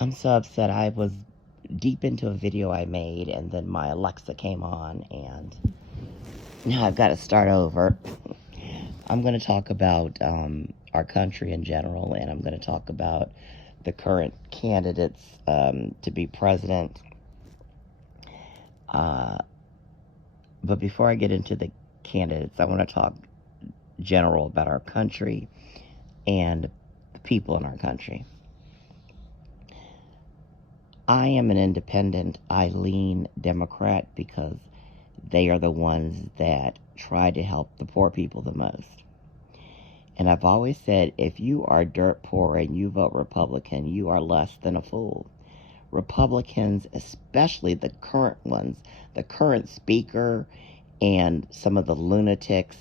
I'm so upset. I was deep into a video I made, and then my Alexa came on, and now I've got to start over. I'm going to talk about our country in general, and I'm going to talk about the current candidates to be president. Uh, but before I get into the candidates, I want to talk general about our country and the people in our country. I am an independent. I lean Democrat because they are the ones that try to help the poor people the most. And I've always said, if you are dirt poor and you vote Republican, you are less than a fool. Republicans, especially the current ones, the current speaker and some of the lunatics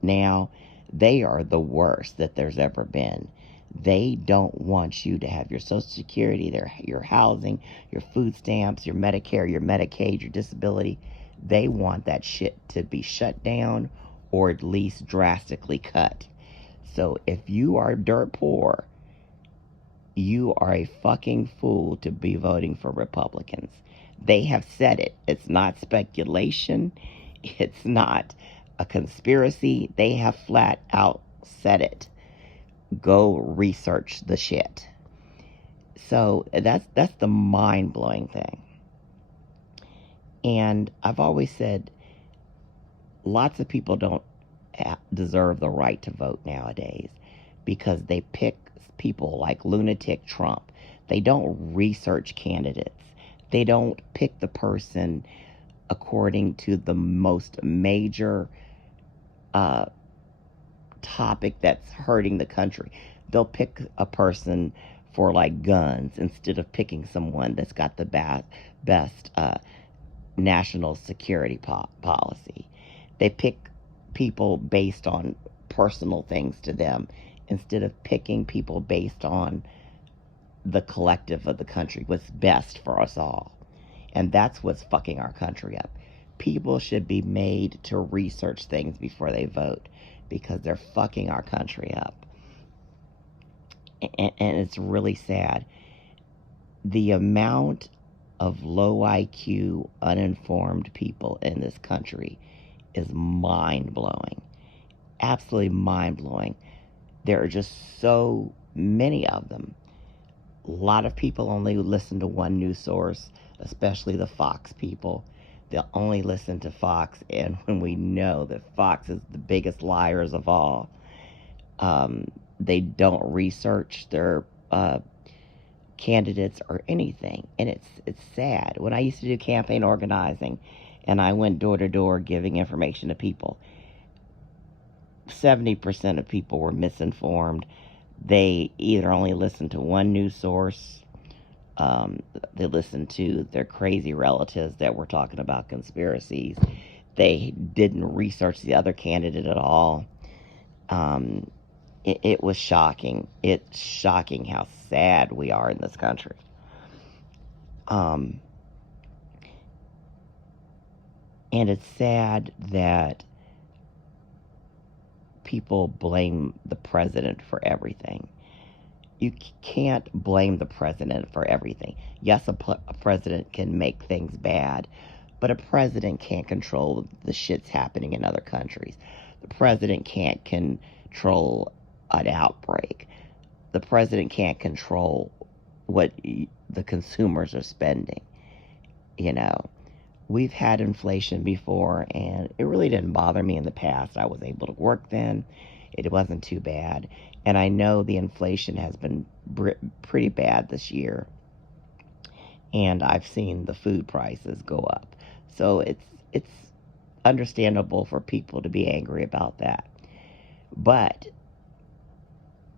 now, they are the worst that there's ever been. They don't want you to have your Social Security, your housing, your food stamps, your Medicare, your Medicaid, your disability. They want that shit to be shut down or at least drastically cut. So if you are dirt poor, you are a fucking fool to be voting for Republicans. They have said it. It's not speculation. It's not a conspiracy. They have flat out said it. Go research the shit. So that's the mind-blowing thing. And I've always said lots of people don't deserve the right to vote nowadays because they pick people like lunatic Trump. They don't research candidates. They don't pick the person according to the most major topic that's hurting the country. They'll pick a person for like guns instead of picking someone that's got the best national security policy. They pick people based on personal things to them instead of picking people based on the collective of the country, what's best for us all. And that's what's fucking our country up. People should be made to research things before they vote because they're fucking our country up. And it's really sad. The amount of low IQ, uninformed people in this country is mind-blowing. Absolutely mind-blowing. There are just so many of them. A lot of people only listen to one news source, especially the Fox people. They'll only listen to Fox, and when we know that Fox is the biggest liars of all, they don't research their candidates or anything, and it's sad. When I used to do campaign organizing, and I went door to door giving information to people, 70% of people were misinformed. They either only listened to one news source, they listened to their crazy relatives that were talking about conspiracies. They didn't research the other candidate at all. It was shocking. It's shocking how sad we are in this country. And it's sad that people blame the president for everything. You can't blame the president for everything. Yes, a president can make things bad, but a president can't control the shit's happening in other countries. The president can't control an outbreak. The president can't control what the consumers are spending. You know, we've had inflation before, and it really didn't bother me in the past. I was able to work then. It wasn't too bad. And I know the inflation has been pretty bad this year. And I've seen the food prices go up. So it's understandable for people to be angry about that. But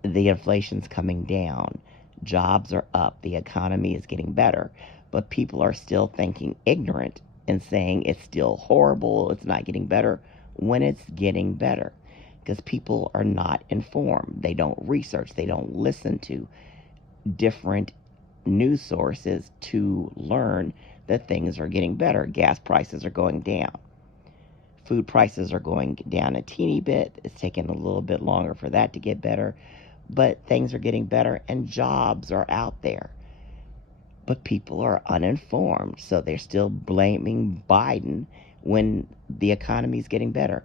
the inflation's coming down. Jobs are up. The economy is getting better. But people are still thinking ignorant and saying it's still horrible, it's not getting better, when it's getting better. Because people are not informed. They don't research. They don't listen to different news sources to learn that things are getting better. Gas prices are going down. Food prices are going down a teeny bit. It's taking a little bit longer for that to get better. But things are getting better and jobs are out there. But people are uninformed, so they're still blaming Biden when the economy is getting better.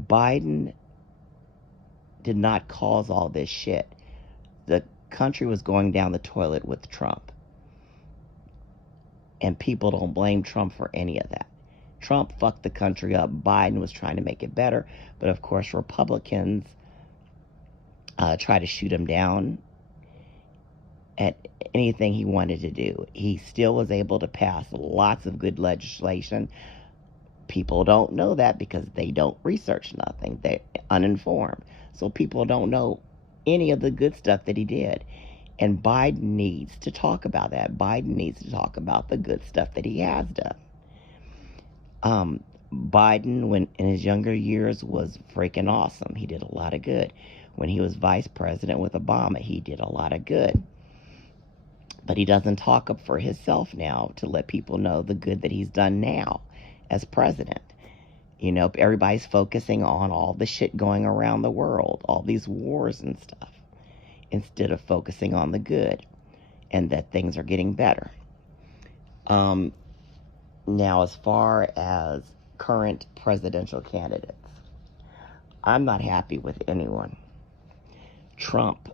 Biden did not cause all this shit. The country was going down the toilet with Trump. And people don't blame Trump for any of that. Trump fucked the country up. Biden was trying to make it better. But of course, Republicans try to shoot him down at anything he wanted to do. He still was able to pass lots of good legislation. People don't know that because they don't research nothing. They're uninformed. So people don't know any of the good stuff that he did. And Biden needs to talk about that. Biden needs to talk about the good stuff that he has done. Biden, when in his younger years, was freaking awesome. He did a lot of good. When he was vice president with Obama, he did a lot of good. But he doesn't talk up for himself now to let people know the good that he's done now as president. You know, everybody's focusing on all the shit going around the world, all these wars and stuff, instead of focusing on the good and that things are getting better. Now, as far as current presidential candidates, I'm not happy with anyone. Trump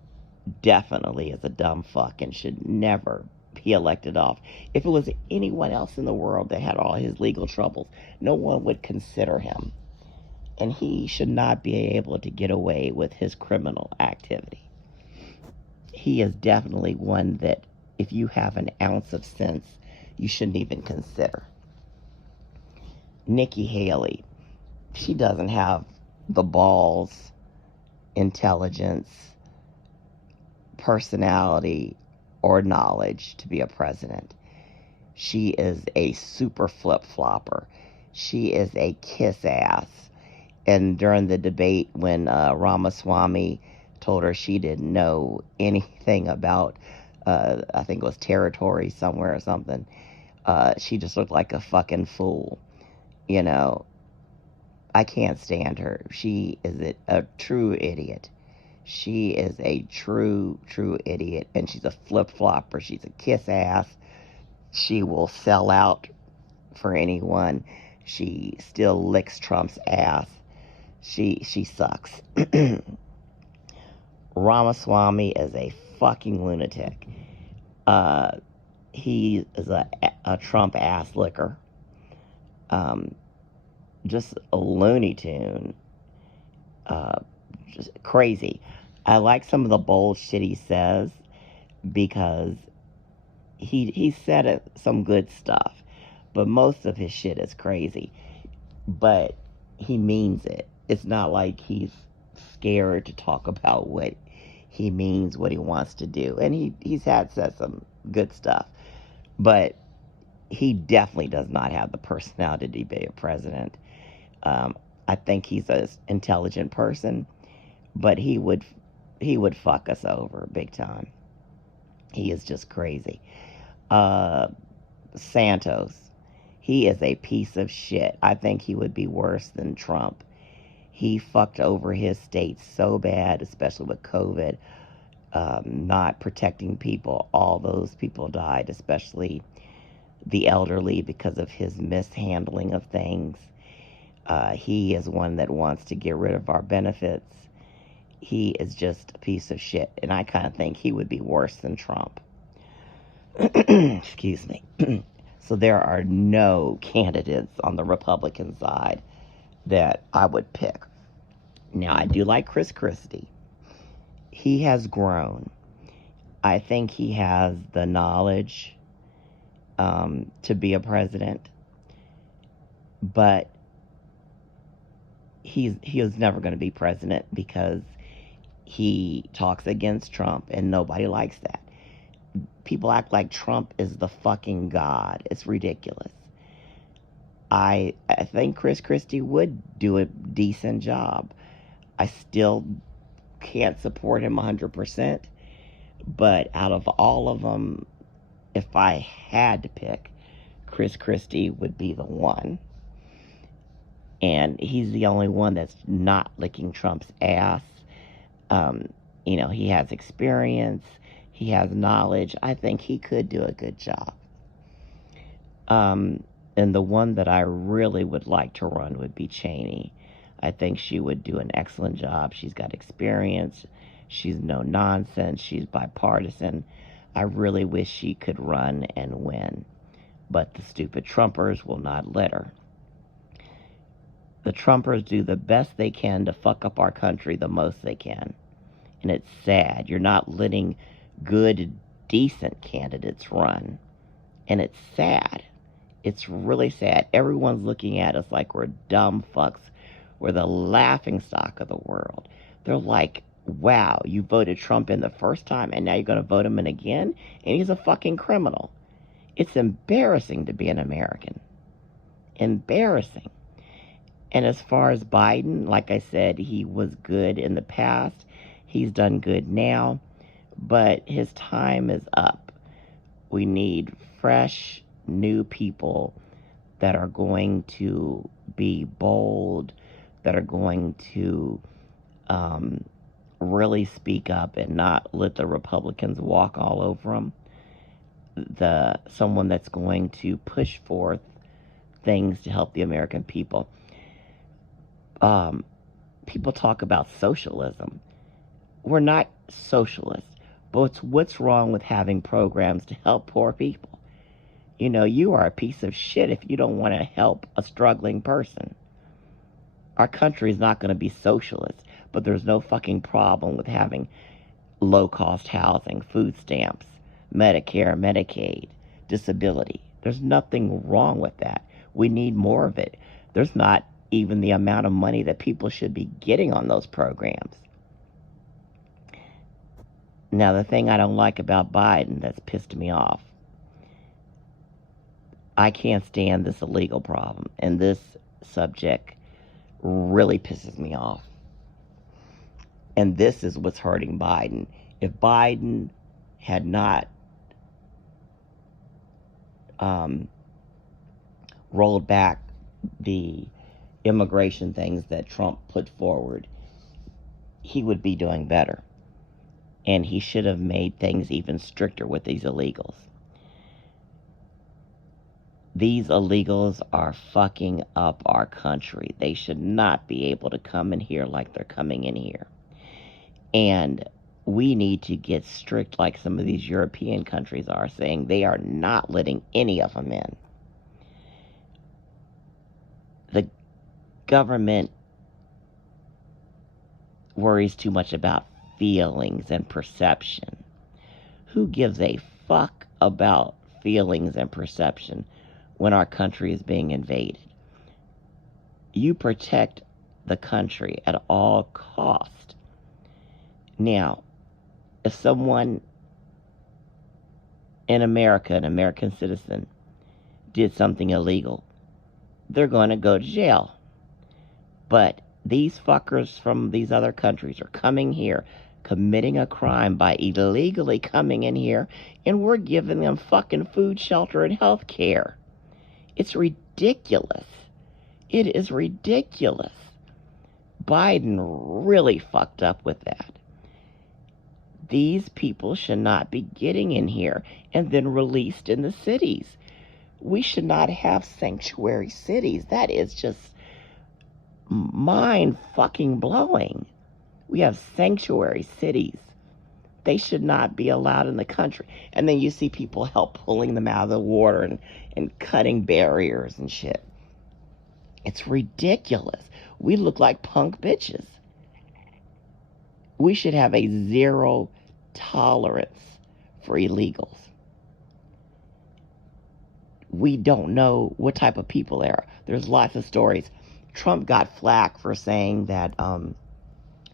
definitely is a dumb fuck and should never be elected off. If it was anyone else in the world that had all his legal troubles, no one would consider him. And he should not be able to get away with his criminal activity. He is definitely one that, if you have an ounce of sense, you shouldn't even consider. Nikki Haley, she doesn't have the balls, intelligence, personality, or knowledge to be a president. She is a super flip-flopper. She is a kiss ass. And during the debate when Ramaswamy told her she didn't know anything about, I think it was territory somewhere or something, she just looked like a fucking fool. You know, I can't stand her. She is a true idiot. She is a true idiot, and she's a flip-flopper. She's a kiss ass. She will sell out for anyone. She still licks Trump's ass. She sucks. Ramaswamy is a fucking lunatic. He is a Trump ass licker. Just a Looney Tune. Just crazy. I like some of the bold shit he says because he said some good stuff, but most of his shit is crazy. But he means it. It's not like he's scared to talk about what he means, what he wants to do. And he's said some good stuff. But he definitely does not have the personality to be a president. I think he's an intelligent person, but he would fuck us over big time. He is just crazy. Santos, he is a piece of shit. I think he would be worse than Trump. He fucked over his state so bad, especially with COVID, not protecting people. All those people died, especially the elderly, because of his mishandling of things. He is one that wants to get rid of our benefits. He is just a piece of shit, and I kind of think he would be worse than Trump. Excuse me. So there are no candidates on the Republican side that I would pick. Now, I do like Chris Christie. He has grown. I think he has the knowledge to be a president, but he is never going to be president because he talks against Trump, and nobody likes that. People act like Trump is the fucking god. It's ridiculous. I think Chris Christie would do a decent job. I still can't support him 100%, but out of all of them, if I had to pick, Chris Christie would be the one. And he's the only one that's not licking Trump's ass. You know, he has experience. He has knowledge. I think he could do a good job. And the one that I really would like to run would be Cheney. I think she would do an excellent job. She's got experience. She's no nonsense. She's bipartisan. I really wish she could run and win. But the stupid Trumpers will not let her. The Trumpers do the best they can to fuck up our country the most they can. And it's sad. You're not letting good, decent candidates run. And it's sad. It's really sad. Everyone's looking at us like we're dumb fucks. We're the laughing stock of the world. They're like, wow, you voted Trump in the first time and now you're going to vote him in again? And he's a fucking criminal. It's embarrassing to be an American. Embarrassing. And as far as Biden, like I said, he was good in the past. He's done good now. But his time is up. We need fresh, new people that are going to be bold, that are going to really speak up and not let the Republicans walk all over them. Someone that's going to push forth things to help the American people. People talk about socialism. We're not socialists, but what's wrong with having programs to help poor people? You know, you are a piece of shit if you don't want to help a struggling person. Our country is not going to be socialist, but there's no fucking problem with having low-cost housing, food stamps, Medicare, Medicaid, disability. There's nothing wrong with that. We need more of it. There's not even the amount of money that people should be getting on those programs. Now, the thing I don't like about Biden that's pissed me off, I can't stand this illegal problem, and this subject really pisses me off. And this is what's hurting Biden. If Biden had not rolled back the immigration things that Trump put forward, he would be doing better. And he should have made things even stricter with these illegals. These illegals are fucking up our country. They should not be able to come in here like they're coming in here. And we need to get strict like some of these European countries are, saying they are not letting any of them in. The government worries too much about feelings and perception. Who gives a fuck about feelings and perception when our country is being invaded? You protect the country at all cost. Now, if someone in America, an American citizen, did something illegal, they're going to go to jail. But these fuckers from these other countries are coming here, committing a crime by illegally coming in here, and we're giving them fucking food, shelter, and health care. It's ridiculous. It is ridiculous. Biden really fucked up with that. These people should not be getting in here and then released in the cities. We should not have sanctuary cities. That is just mind fucking blowing. We have sanctuary cities. They should not be allowed in the country. And then you see people help pulling them out of the water and cutting barriers and shit. It's ridiculous. We look like punk bitches. We should have a zero tolerance for illegals. We don't know what type of people they are. There's lots of stories. Trump got flack for saying that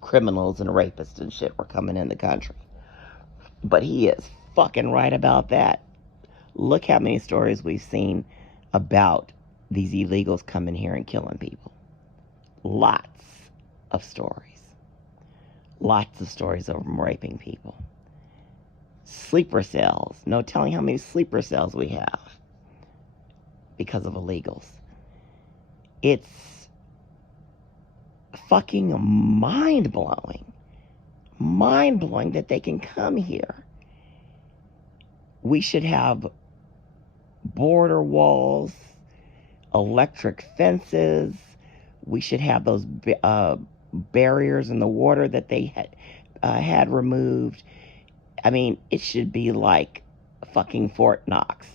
criminals and rapists and shit were coming in the country. But he is fucking right about that. Look how many stories we've seen about these illegals coming here and killing people. Lots of stories. Lots of stories of them raping people. Sleeper cells. No telling how many sleeper cells we have because of illegals. It's fucking mind-blowing. Mind-blowing that they can come here We should have border walls, electric fences. We should have those barriers in the water that they had removed. I mean, it should be like fucking Fort Knox.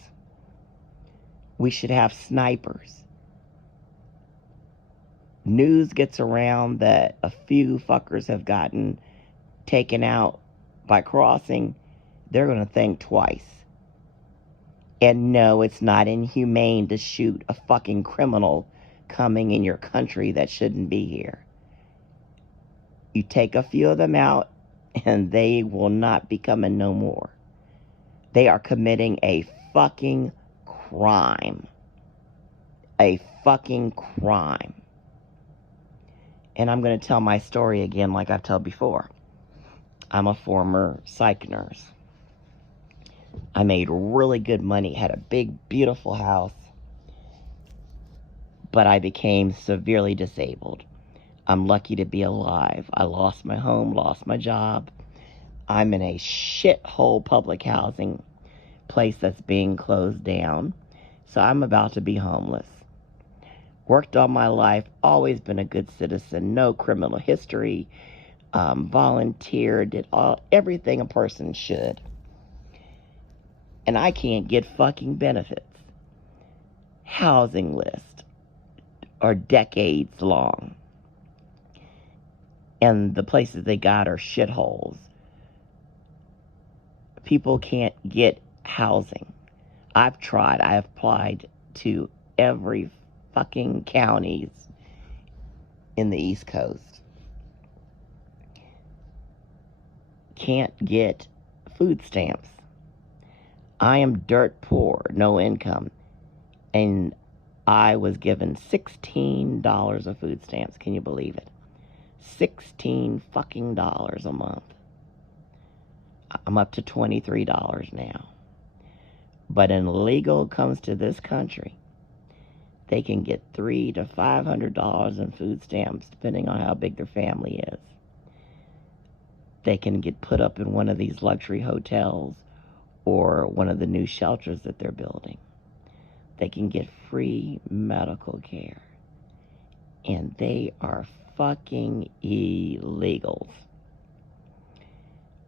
We should have snipers. News gets around that a few fuckers have gotten taken out by crossing. They're going to think twice. And no, it's not inhumane to shoot a fucking criminal coming in your country that shouldn't be here. You take a few of them out, and they will not be coming no more. They are committing a fucking crime. A fucking crime. And I'm going to tell my story again like I've told before. I'm a former psych nurse. I made really good money, had a big, beautiful house, but I became severely disabled. I'm lucky to be alive. I lost my home, lost my job. I'm in a shithole public housing place that's being closed down, so I'm about to be homeless. Worked all my life, always been a good citizen, no criminal history, volunteered, did everything a person should. And I can't get fucking benefits. Housing list are decades long. And the places they got are shitholes. People can't get housing. I've tried. I have applied to every fucking counties in the East Coast. Can't get food stamps. I am dirt poor, no income, and I was given $16 of food stamps. Can you believe it? $16 fucking dollars a month. I'm up to $23 now. But an illegal comes to this country, they can get $300 to $500 in food stamps, depending on how big their family is. They can get put up in one of these luxury hotels or one of the new shelters that they're building. They can get free medical care. And they are fucking illegals.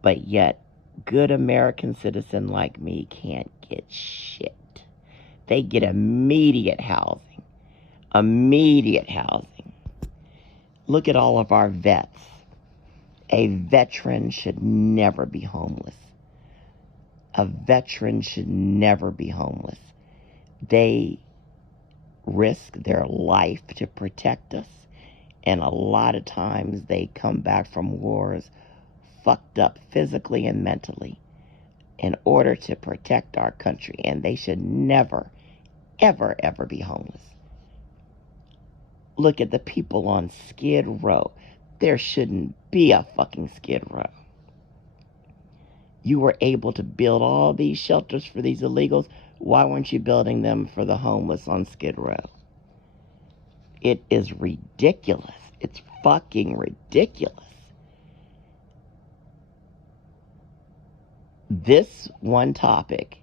But yet, good American citizen like me can't get shit. They get immediate housing. Immediate housing. Look at all of our vets. A veteran should never be homeless. A veteran should never be homeless. They risk their life to protect us, and a lot of times they come back from wars fucked up physically and mentally in order to protect our country, and they should never, ever, ever be homeless. Look at the people on Skid Row. There shouldn't be a fucking Skid Row. You were able to build all these shelters for these illegals. Why weren't you building them for the homeless on Skid Row? It is ridiculous. It's fucking ridiculous. This one topic,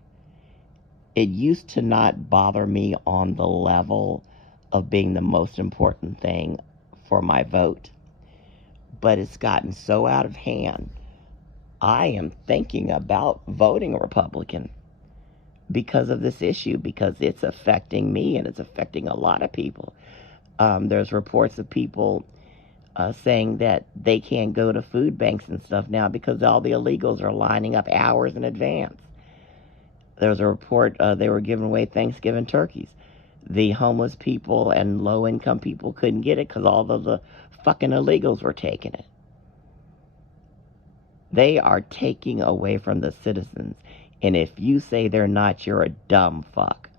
it used to not bother me on the level of being the most important thing for my vote. But it's gotten so out of hand. I am thinking about voting Republican because of this issue, because it's affecting me and it's affecting a lot of people. There's reports of people saying that they can't go to food banks and stuff now because all the illegals are lining up hours in advance. There was a report they were giving away Thanksgiving turkeys. The homeless people and low-income people couldn't get it because all of the fucking illegals were taking it. They are taking away from the citizens. And if you say they're not, you're a dumb fuck.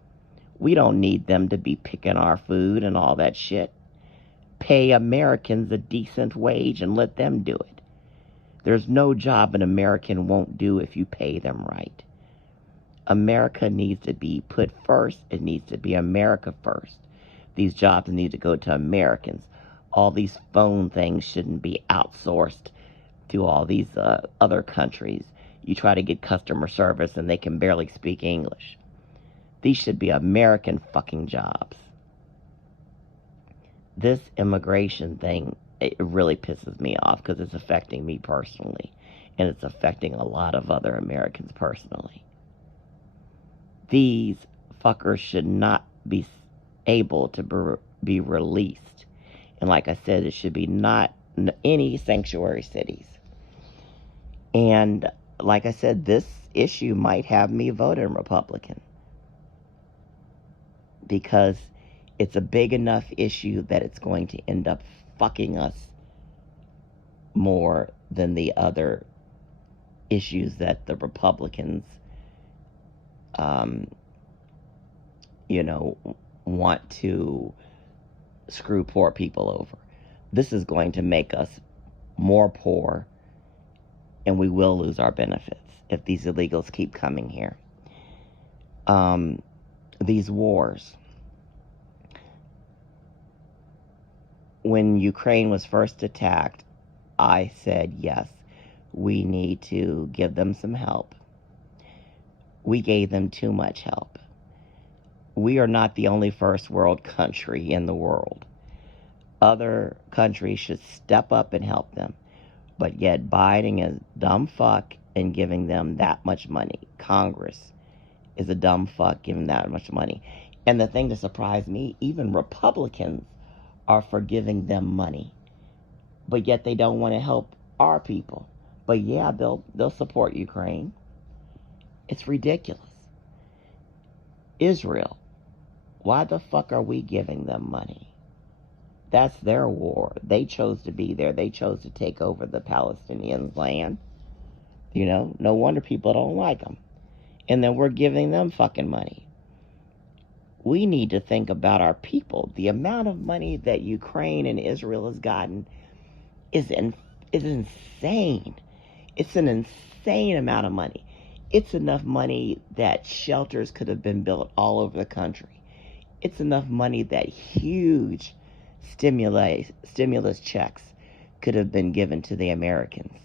We don't need them to be picking our food and all that shit. Pay Americans a decent wage and let them do it. There's no job an American won't do if you pay them right. America needs to be put first. It needs to be America first. These jobs need to go to Americans. All these phone things shouldn't be outsourced to all these other countries. you try to get customer service and they can barely speak English. These should be American fucking jobs. This immigration thing, it really pisses me off because it's affecting me personally, and it's affecting a lot of other Americans personally. These fuckers should not be able to be released. And like I said, it should be not any sanctuary cities. And like I said, this issue might have me voting Republican because it's a big enough issue that it's going to end up fucking us more than the other issues that the Republicans, want to screw poor people over. This is going to make us more poor, and we will lose our benefits if these illegals keep coming here. These wars. When Ukraine was first attacked, I said, yes, we need to give them some help. We gave them too much help. We are not the only first world country in the world. Other countries should step up and help them. But yet Biden is dumb fuck in giving them that much money. Congress is a dumb fuck giving that much money. And the thing that surprised me, even Republicans are for giving them money. But yet they don't want to help our people. But yeah, they'll support Ukraine. It's ridiculous. Israel, why the fuck are we giving them money? That's their war. They chose to be there. They chose to take over the Palestinians' land. No wonder people don't like them. And then we're giving them fucking money. We need to think about our people. The amount of money that Ukraine and Israel has gotten is insane. It's an insane amount of money. It's enough money that shelters could have been built all over the country. It's enough money that huge stimulus checks could have been given to the Americans.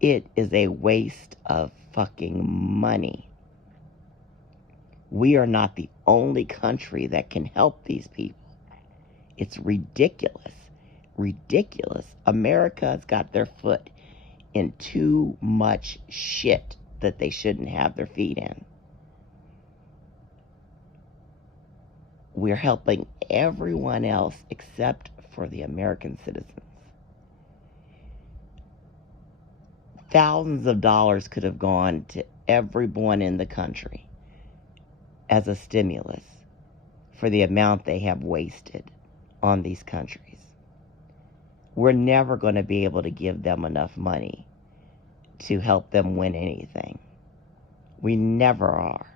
It is a waste of fucking money. We are not the only country that can help these people. It's ridiculous. Ridiculous. America's got their foot in too much shit that they shouldn't have their feet in. We're helping everyone else except for the American citizens. Thousands of dollars could have gone to everyone in the country as a stimulus for the amount they have wasted on these countries. We're never going to be able to give them enough money to help them win anything. We never are.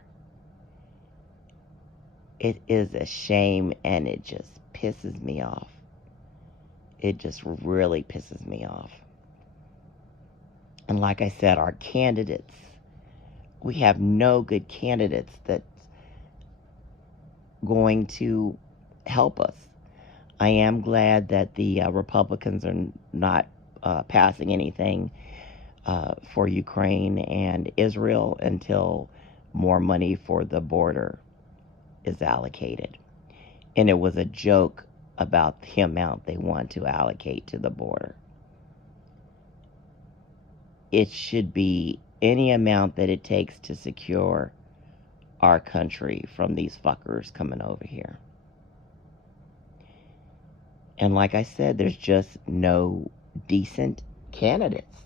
It is a shame, and it just pisses me off. It just really pisses me off. And like I said, our candidates, we have no good candidates that's going to help us. I am glad that the Republicans are not passing anything for Ukraine and Israel until more money for the border is allocated. And it was a joke about the amount they want to allocate to the border. It should be any amount that it takes to secure our country from these fuckers coming over here. And like I said, there's just no decent candidates.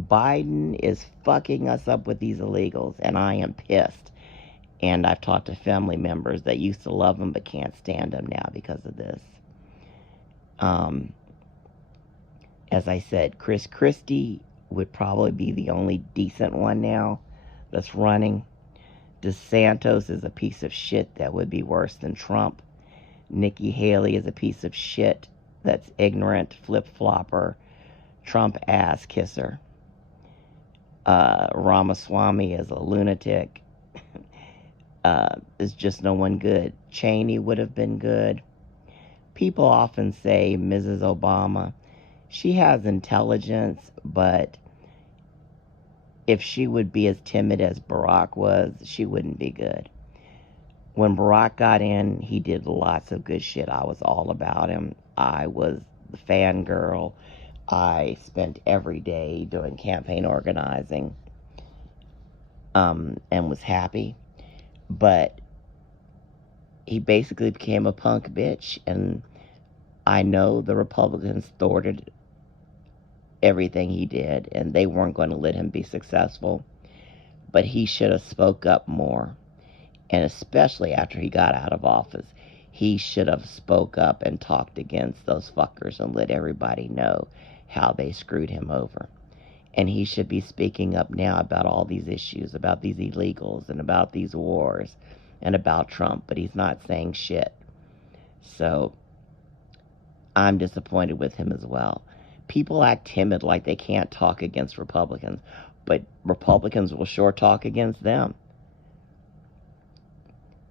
Biden is fucking us up with these illegals, and I am pissed. And I've talked to family members that used to love him but can't stand him now because of this. As I said, Chris Christie would probably be the only decent one now that's running. DeSantis is a piece of shit that would be worse than Trump. Nikki Haley is a piece of shit that's ignorant, flip-flopper, Trump ass kisser. Ramaswamy is a lunatic. Is just no one good. Cheney would have been good. People often say Mrs. Obama, she has intelligence, but if she would be as timid as Barack was, she wouldn't be good. When Barack got in, he did lots of good shit. I was all about him. I was the fangirl. I spent every day doing campaign organizing, and was happy. But he basically became a punk bitch, and I know the Republicans thwarted everything he did, and they weren't going to let him be successful. But he should have spoke up more, and especially after he got out of office, he should have spoke up and talked against those fuckers and let everybody know how they screwed him over. And he should be speaking up now about all these issues, about these illegals and about these wars and about Trump, but he's not saying shit. So I'm disappointed with him as well. People act timid like they can't talk against Republicans, but Republicans will sure talk against them.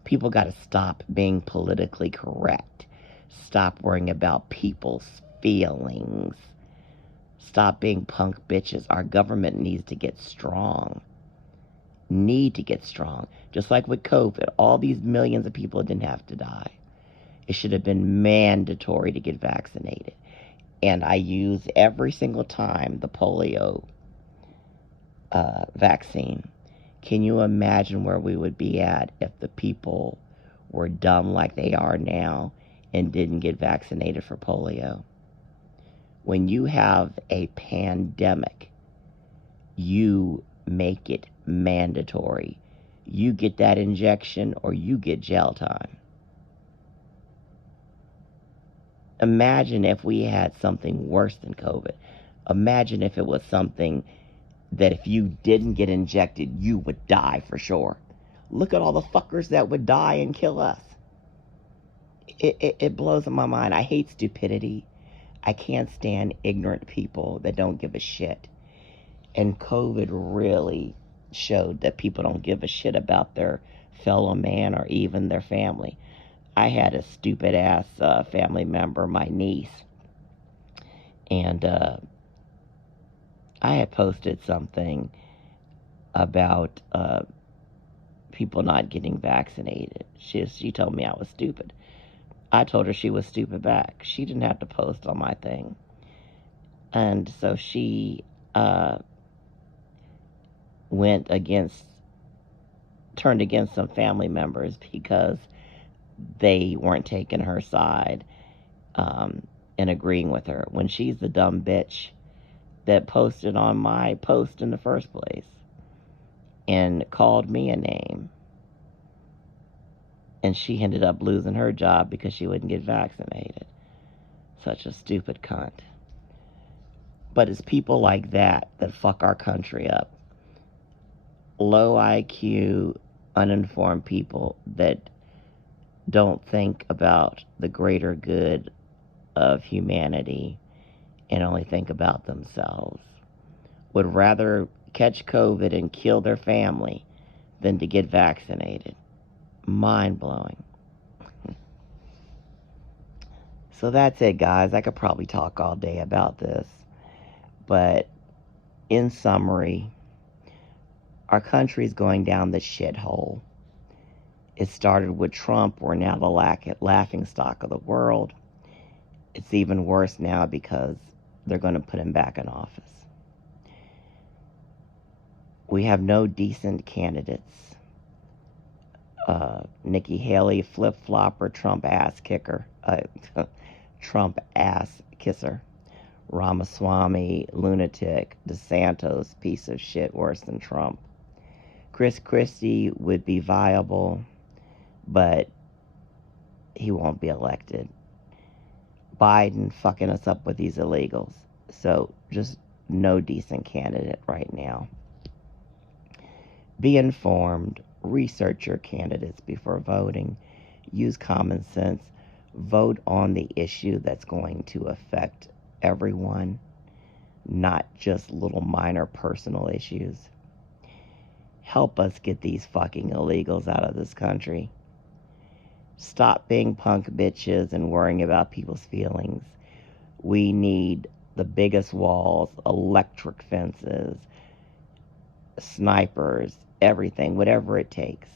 People got to stop being politically correct. Stop worrying about people's feelings. Stop being punk bitches. Our government needs to get strong. Just like with COVID, all these millions of people didn't have to die. It should have been mandatory to get vaccinated. And I use every single time the polio vaccine. Can you imagine where we would be at if the people were dumb like they are now and didn't get vaccinated for polio? When you have a pandemic, you make it mandatory. You get that injection or you get jail time. Imagine if we had something worse than COVID. Imagine if it was something that if you didn't get injected, you would die for sure. Look at all the fuckers that would die and kill us. It blows my mind. I hate stupidity. I can't stand ignorant people that don't give a shit. And COVID really showed that people don't give a shit about their fellow man or even their family. I had a stupid ass family member, my niece, and I had posted something about people not getting vaccinated. She told me I was stupid. I told her she was stupid back. She didn't have to post on my thing. And so she turned against some family members because they weren't taking her side and agreeing with her, when she's the dumb bitch that posted on my post in the first place and called me a name. And she ended up losing her job because she wouldn't get vaccinated. Such a stupid cunt. But it's people like that that fuck our country up. Low IQ, uninformed people that don't think about the greater good of humanity and only think about themselves. Would rather catch COVID and kill their family than to get vaccinated. Mind-blowing. So that's it, guys. I could probably talk all day about this. But in summary, our country's going down the shithole. It started with Trump. We're now the laughing stock of the world. It's even worse now because they're going to put him back in office. We have no decent candidates. Nikki Haley, flip-flopper, Trump ass kisser. Ramaswamy, lunatic. DeSantis, piece of shit, worse than Trump. Chris Christie would be viable, but he won't be elected. Biden fucking us up with these illegals. So just no decent candidate right now. Be informed. Research your candidates before voting. Use common sense. Vote on the issue that's going to affect everyone, not just little minor personal issues. Help us get these fucking illegals out of this country. Stop being punk bitches and worrying about people's feelings. We need the biggest walls, electric fences, snipers, everything, whatever it takes.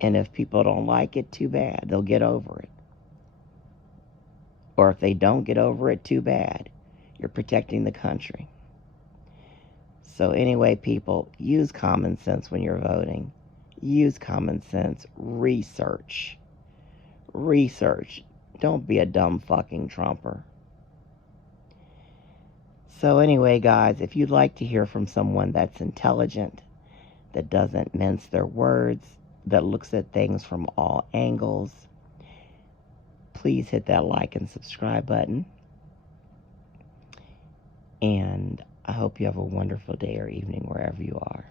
And if people don't like it, too bad. They'll get over it. Or if they don't get over it, too bad. You're protecting the country. So anyway, people, use common sense when you're voting. Use common sense. Research. Research. Don't be a dumb fucking Trumper. So anyway, guys, if you'd like to hear from someone that's intelligent, that doesn't mince their words, that looks at things from all angles, please hit that like and subscribe button. And I hope you have a wonderful day or evening wherever you are.